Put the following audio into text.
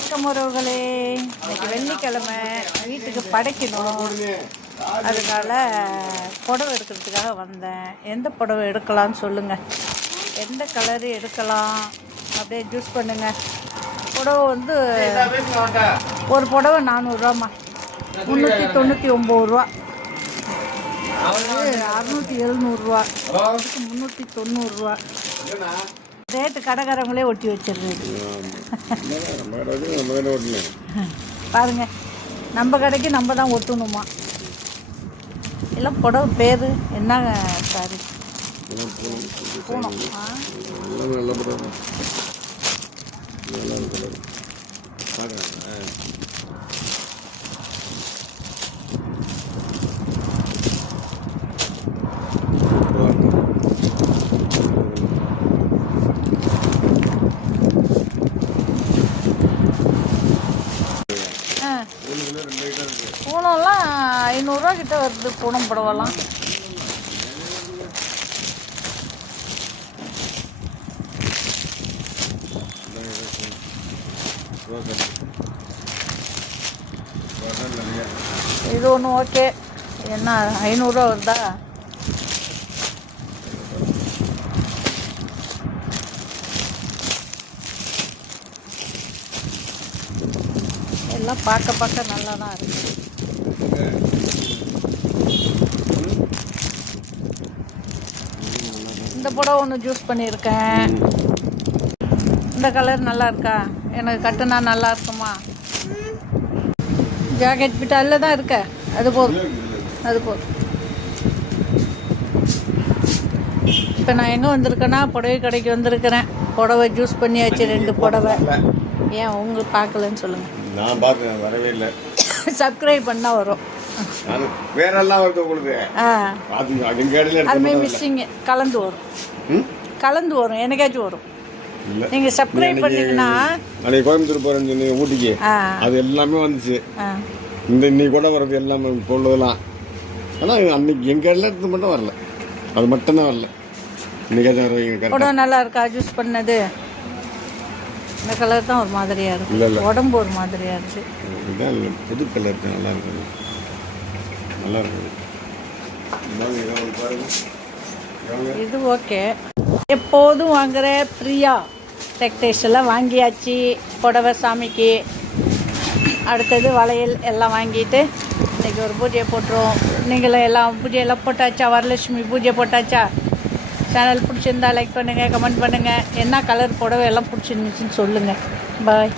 வணக்கம் உறவுகளே. இன்னைக்கு வெள்ளிக்கிழமை வீட்டுக்கு படைக்கணும், அதனால புடவை எடுக்கிறதுக்காக வந்தேன். எந்த புடவை எடுக்கலாம்னு சொல்லுங்கள், எந்த கலரு எடுக்கலாம் அப்படியே ஜூஸ் பண்ணுங்கள். புடவை வந்து ஒரு புடவை 400ரூவாம்மா, 399 ரூபா, 670 ரூபா, 390 ரூபா. ரேட்டு கடைக்காரங்களே ஒட்டி வச்சிடுறது. பாருங்க, நம்ம கடைக்கு நம்ம தான் ஒட்டணுமா? எல்லாம் புடவை பேர் என்ன சாரி? பூனம். பூனம்லாம் 500 ரூபா கிட்ட வருது. பூனம் புடவைலாம் இது ஒன்று ஓகே. என்ன 500 ரூபா வருதா? எல்லாம் பார்க்க நல்லா தான் இருக்குது. இந்த புடவை ஒன்று ஜூஸ் பண்ணியிருக்கேன். இந்த கலர் நல்லா இருக்கா? எனக்கு கட்டுனா நல்லா இருக்குமா? ஜாக்கெட் பிட்டு அதில் தான் இருக்க, அது போதும், அது போதும். இப்போ நான் எங்கே வந்திருக்கேன்னா புடவை கடைக்கு வந்திருக்கிறேன். புடவை ஜூஸ் பண்ணியாச்சு, 2 புடவை. ஏன் உங்களுக்கு பார்க்கலன்னு சொல்லுங்கள். நான் பார்க்க வரவே இல்லை. சப்ஸ்கிரைப் பண்ணால் வரும். வேறெல்லாம் வருது உங்களுக்கு. அதுமாதிரி மிஸ்ஸிங்கு கலந்து வரும், எனக்காச்சும் வரும். நீங்கள் சப்ஸ்கிரைப் பண்ணீங்கன்னா அன்னைக்கு கோயம்புத்தூர் போகிறேன்னு சொன்னீங்க, ஊட்டிக்கு, அது எல்லாமே வந்துச்சு. இன்னைக்கு கூட வர்றது எல்லாமே இப்போ உள்ளதெல்லாம். ஆனால் அன்னைக்கு எங்கள் இடத்துல இருந்து மட்டும் வரல, அது மட்டும்தான் வரல. இன்னைக்கு உடம்பு நல்லா இருக்கா ஜூஸ் பண்ணது? இந்த கலர் தான் ஒரு மாதிரியாக இருக்குது, உடம்பு ஒரு மாதிரியாக இருக்குது. இதுதான் புது கலர், நல்லா இருக்குது, நல்லா இருக்குது. இது ஓகே. எப்போதும் வாங்குகிற பிரியா டெக்டைல்ஸில் வாங்கியாச்சு புடவை சாமிக்கு. அடுத்தது வளையல் எல்லாம் வாங்கிட்டு இன்றைக்கி ஒரு பூஜையை போட்டுருவோம். நீங்களும் எல்லாம் பூஜையெல்லாம் போட்டாச்சா? வரலட்சுமி பூஜை போட்டாச்சா? சேனல் பிடிச்சிருந்தா லைக் பண்ணுங்கள், கமெண்ட் பண்ணுங்கள். என்ன கலர் புடவை எல்லாம் பிடிச்சிருந்துச்சின்னு சொல்லுங்கள். பாய்.